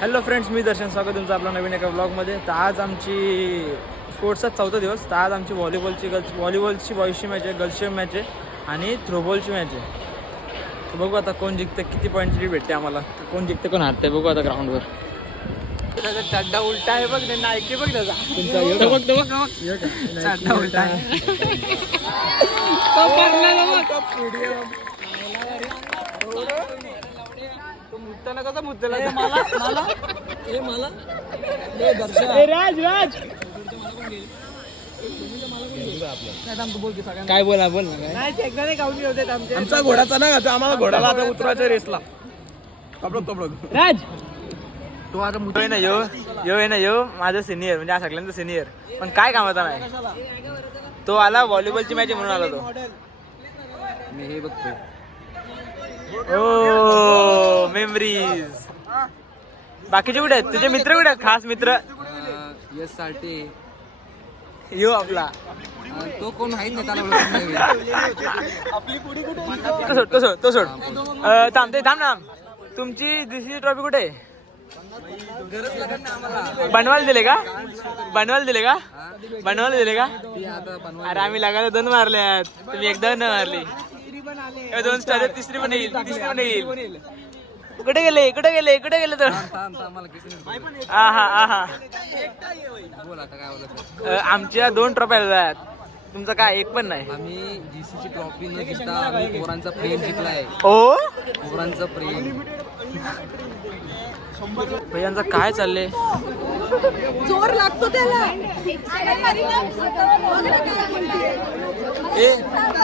Hello friends, मी दर्शन. स्वागत तुमचं आपला नवीन एका ब्लॉगमध्ये. तर आज आमची स्पोर्ट्सचा 4था दिवस. तर आज आमची व्हॉलीबॉलची बॉईजची मॅच आहे, गर्ल्सची मॅच आहे आणि थ्रोबॉलची मॅच आहे. तर बघू आता कोण जिंकतं, किती पॉईंटची भेटते आम्हाला, कोण जिंकते कोण हारते बघू आता ग्राउंडवर. त्याचा चड्डा उलटा आहे बघ, त्यांना ऐके बघ त्याचा चड्डा उलटा आहे. मुद्दा कसा मुद्द्याला काय बोल ना आमचा घोडाचा ना आम्हाला घोडाला आता उतरायच्या रेसला राज तो आता मुद्दा ना यो आहे ना यो माझा सिनियर, म्हणजे हा सगळ्यांचा सिनियर, पण काय कामाचा नाही. तो आला व्हॉलीबॉलची मॅच म्हणून आला तो. मी हे बघतोय ओ मेमरीज. बाकीचे कुठे आहेत तुझे मित्र, कुठे आहेत खास मित्र? यस साठी यो आपला तो कोण आहे ना त्याला तो सोड थांब ना. तुमची दुसरी ट्रॉफी कुठे आहे? बनवायला दिले का? अरे आम्ही लगायला 2 मारल्यात, तुम्ही एकदा न मारली. 2 स्टार, तिसरी पण येईल. कुठे गेले तर आमच्या 2 ट्रॉफी आहेत, तुमचा काय एक पण नाही. आम्ही जीसीची ट्रॉफी न जिंकता आम्ही पोरांचा प्रेम जिंकलाय. ओ पोरांचं प्रेम भैयांचं काय चाललंय? जोर लागतो त्याला.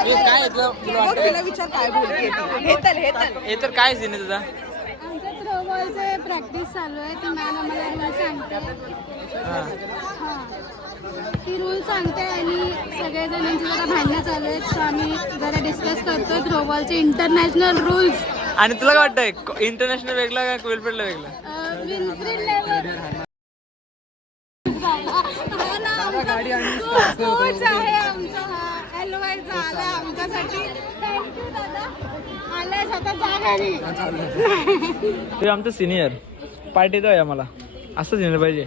काय विचार काय बोलते हे तर काय सीन आहे तुझा? आमच्या थ्रोबॉलचे प्रॅक्टिस चालू आहे. ती मॅम आम्हाला रूल सांगते. हां, ती रूल सांगते आणि सगळेजणांची जरा भांडणं चालू आहेत, सो आम्ही जरा डिस्कस करतोय थ्रोबॉलचे इंटरनॅशनल रूल्स. आणि तुला काय वाटतंय, इंटरनॅशनल वेगळा का क्विलफील्डला वेगळा? विनफ्रीड लेवल कोच आहे आमचा, हा एलवाय झाला आमच्यासाठी. थँक्यू दादा, आलाय स्वतः जा घरी. ते आमचं सिनियर पार्टी द्या आम्हाला, असंच येणं पाहिजे.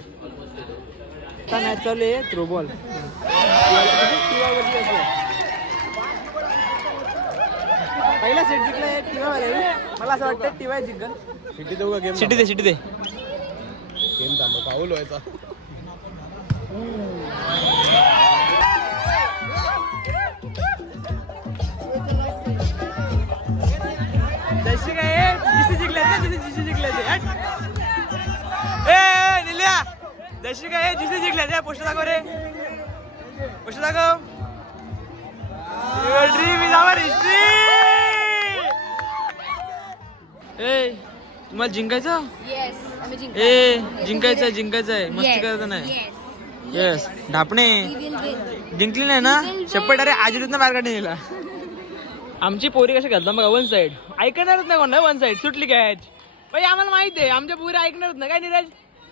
आता मॅच चालू आहे थ्रोबॉल. पहिला सेट जिंकलाय टीवाय. मला असं वाटतं टीवाय जिंकल. शिटी दे गेम थांबव, फाऊल व्हायचा. जशी काय निल्या जशी काय जिथे जिंकल्या पोस्ट दाखव रे, पोस्ट दाखव. Dream is our history. ए तुम्हाला जिंकायचं? जिंकायचं आहे, मस्ती करायचं नाही. येस ढापणे जिंकली नाही ना शपथ. अरे आज ना बाहेर काढून नेला. आमची पोरी कशी घालतात बघा, 1 साईड ऐकणारच नाही कोण. 1 साईड सुटली कॅच भाई. आम्हाला माहिती आहे आमच्या पोरी ऐकणारच नाही. काय निराज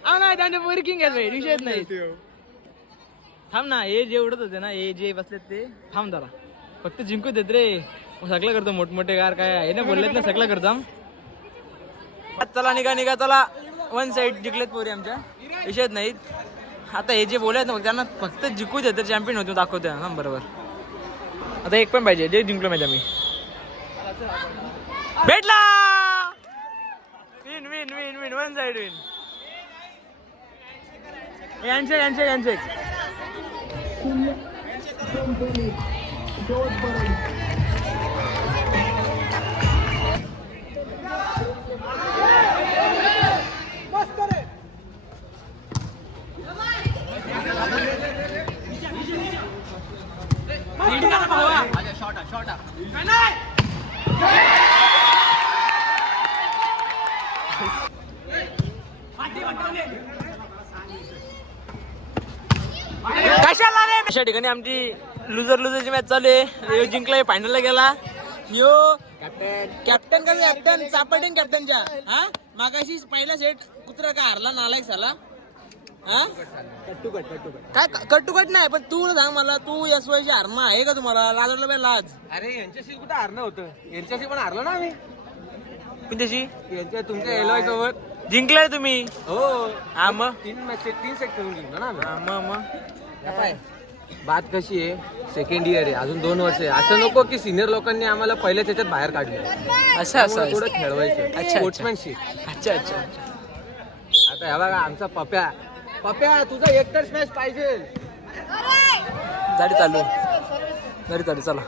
आम्हाला माहिती आमच्या पोरी किंग आहेत भाई, विषयच नाही. थांब ना, हे जे उडत होते ना, हे जे बसलेत ते थांब जरा, फक्त जिंकू देत रे. सगळं करतो मोठमोठे कार काय आहे ना बोललेत ना, सगळं करतो. चला निघा चला. 1 साईड जिंकलेत पोरी आमच्या, विषयच नाहीत. आता हे जे बोलत ना त्यांना फक्त जिंकू दे तर चॅम्पियन होतो दाखवतो ना बरोबर. आता एक पण पाहिजे, जे जिंकलो माहिती आम्ही. भेटला विन 1 साईड विन. यांचे कशाला रे. अशा ठिकाणी आमची लुझरची मॅच चालू आहे. जिंकला, फायनलला गेला. यो कॅप्टन चापटीन कॅप्टनच्या. हा मागाशी पहिला सेट कुत्रा का हारला नालायक झाला. काय कट्टुकट नाही, पण तू सांग मला, तू एस वायची हारणं आहे का तुम्हाला? लाजवलं पाहिजे लाज. अरे यांच्याशी कुठं हारणं होतं, यांच्याशी पण हारलो ना आम्ही. कोणत्याशी? यांच्या तुमच्या एलवाय सोबत जिंकलाय तुम्ही. हो हा मग 3 सेट करून जिंकलो ना आम्ही. मग काय बात कशी आहे, सेकंड इयर आहे, अजून 2 वर्ष आहे. असं नको की सिनियर लोकांनी आम्हाला पहिल्याच ह्याच्यात बाहेर काढलं. असं असं थोडं खेळवायचं. अच्छा. स्पोर्ट्समॅनशिप. अच्छा अच्छा. आता हे बघा आमचा पप्या तुझा एक तर स्मॅच पाहिजे. गाडी चालू चला.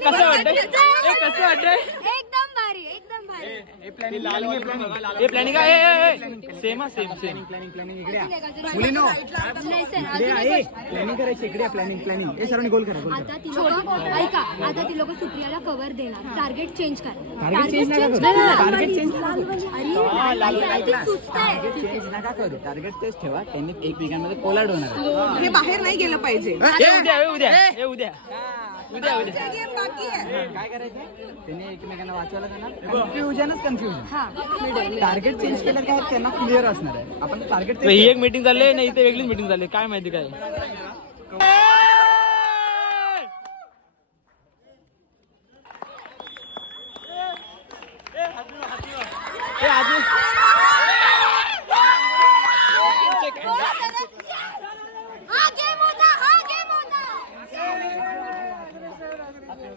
कसं वाटतंय? एकदम भारी एकदम भारी. हे प्लॅनिंग आहे. सेम सेम मुलीनो प्लॅनिंग करायची इकडे प्लॅनिंग हे सर्वांनी गोल करा आता ती लोक ऐका, आता ती लोक सुप्रियाला कव्हर देणार. टार्गेट चेंज करा. टार्गेट नका करू. टार्गेट तेच ठेवा. त्यांनी एकमेकांमध्ये कोलाड होणार. हे बाहेर नाही गेलं पाहिजे. उद्या गेम बाकी आहे. काय करायचं त्यांनी एकमेकांना वाचवायला जाणार. कन्फ्युजन. टार्गेट चेंज केलं काय त्यांना क्लिअर असणार आहे. आपण टार्गेट ही एक मीटिंग चालली नाही, इथे वेगळीच मीटिंग चालली. काय माहिती काय.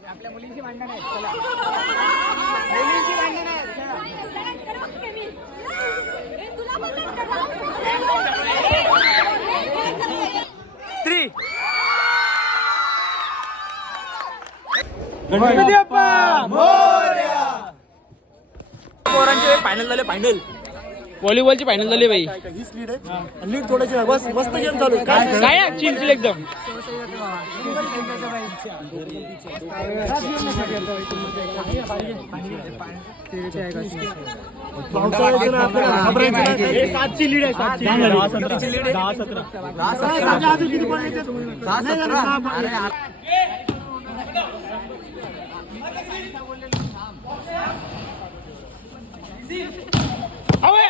आपल्या मुलींची भांडण आहेत. चला. पोरांचे फायनल झाले. फायनल व्हॉलीबॉलची फायनल झाली बाई. लीड थोडीशी मस्त गेम चालू आहे. काय चिंचली एकदम. सातची लीड आहे. 10-17. अवे.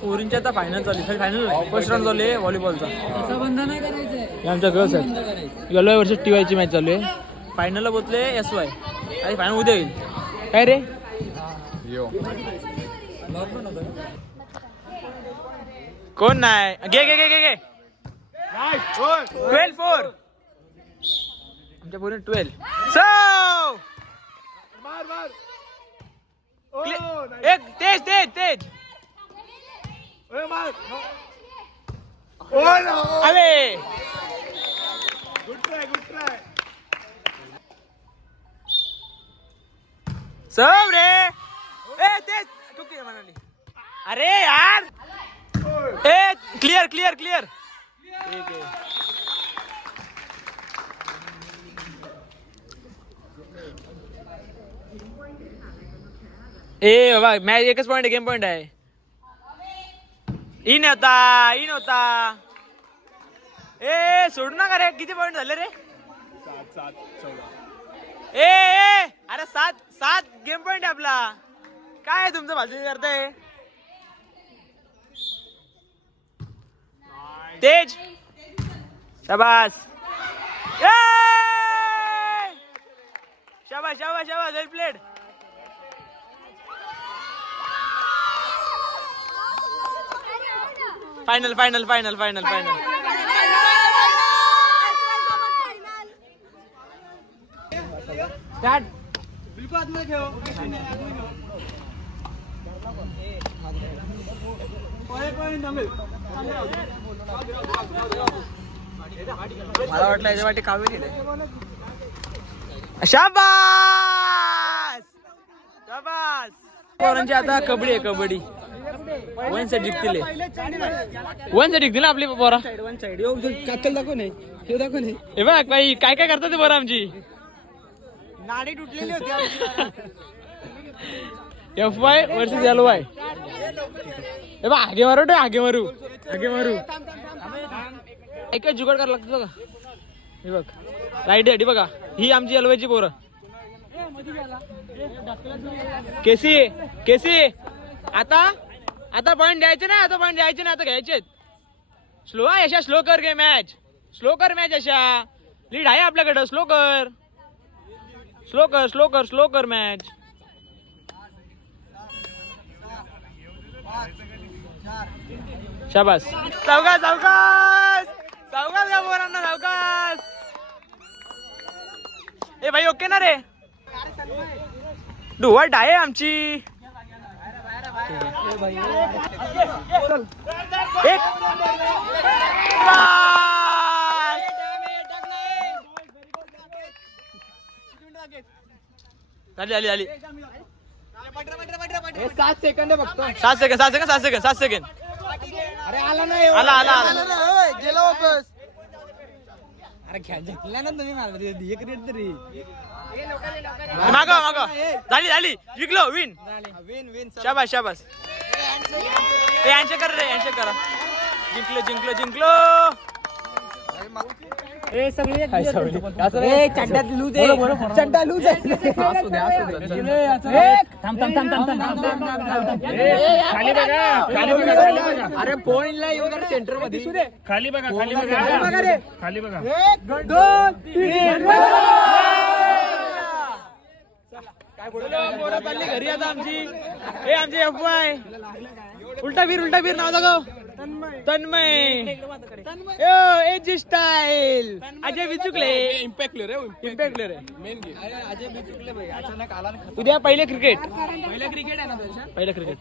पोरींच्या आता फायनल चालली. फायनल फर्स्ट राऊंड चालू आहे व्हॉलीबॉलचा. हे आमच्या गर्ल्स आहेत. 11 वर्ष TYची मॅच चालू आहे. फायनलला पोचले SY. आणि फायनल उद्या होईल. काय रे कोण नाही. घे 12-4. आमच्या पोरी 12. एक तेज अरे गुड ट्राय. सर्व रे. तेज टुकी म्हणाली. अरे यार. क्लिअर. ठीक आहे. बाबा मॅच एकच पॉइंट आहे. गेम पॉइंट आहे. इन होता. सोडू नका रे. किती पॉइंट झाले रे. 7 अरे 7 गेम पॉइंट आहे आपला. काय आहे तुमचं भाषण करताय. तेज शाबास. वेल प्लेड. Final start. मला वाटलं याच्या वाटी कावेरी शाबास. शाबास. पोरांची आता कबड्डी आहे कबड्डी. वन साइड जिंकतील वन साइड जिंकतील ना आपली पोरा. वन साइड कातल दाखव नाही हे दाखव नाही हे बघ बाई काय काय करतात ते पोरं आमची. नाडी तुटलेली होती आमची. FY versus LY. हे बघ आगे मारू आगे मारू आगे मारू. एकच जुगाड करायला लागतो बघा. हे बघ राईट आहे बघा. ही आमची LY ची पोरं. केसी केसी आता आता पॉईंट द्यायचे ना. आता पॉईंट द्यायचे ना. आता घ्यायचे. स्लो आहे अशा. स्लो कर गे मॅच. स्लो कर मॅच अशा. लीड आहे आपल्याकडं. स्लो कर स्लो कर स्लो कर स्लो कर मॅच. शाबास. सावकाश सावकाश सावकाश या पोरांना सावकाश. ए भाई ओके ना रे. डुवट आहे आमची. एक झाली झाली झाली. 7 सेकंद बघतो. 7 सेकंद 7 सेकंद 7 सेकंद 7 सेकंद. अरे आला नाही आला आला आला. गेला वापस. अरे घेतला ना तुम्ही मला एक रेट तरी. मागं मागं. झाली झाली. जिंकलो. Win win win. शाबास शाबास. ए हँडशेक करा रे. हँडशेक करा. जिंकलो जिंकलो जिंकलो. चड्ड्यात लूज आहे. चड्डा लूज आहे. खाली बघा खाली बघा. अरे पॉइंटला येऊ जरा सेंटर मध्ये. खाली बघा खाली बघा खाली बघा. 1 2 3. पोरं चालली घरी आता आमची. हे आमची FY. उलटा वीर नाव दाखव. तन्मय. एज स्टाईल. अजय विचुकले. इम्पॅक्ट प्लेअर आहे. अजय भी चुकले भाई. अचानक आला. उद्या पहिले क्रिकेट. पहिलं क्रिकेट आहे ना त्याच्या. पहिलं क्रिकेट.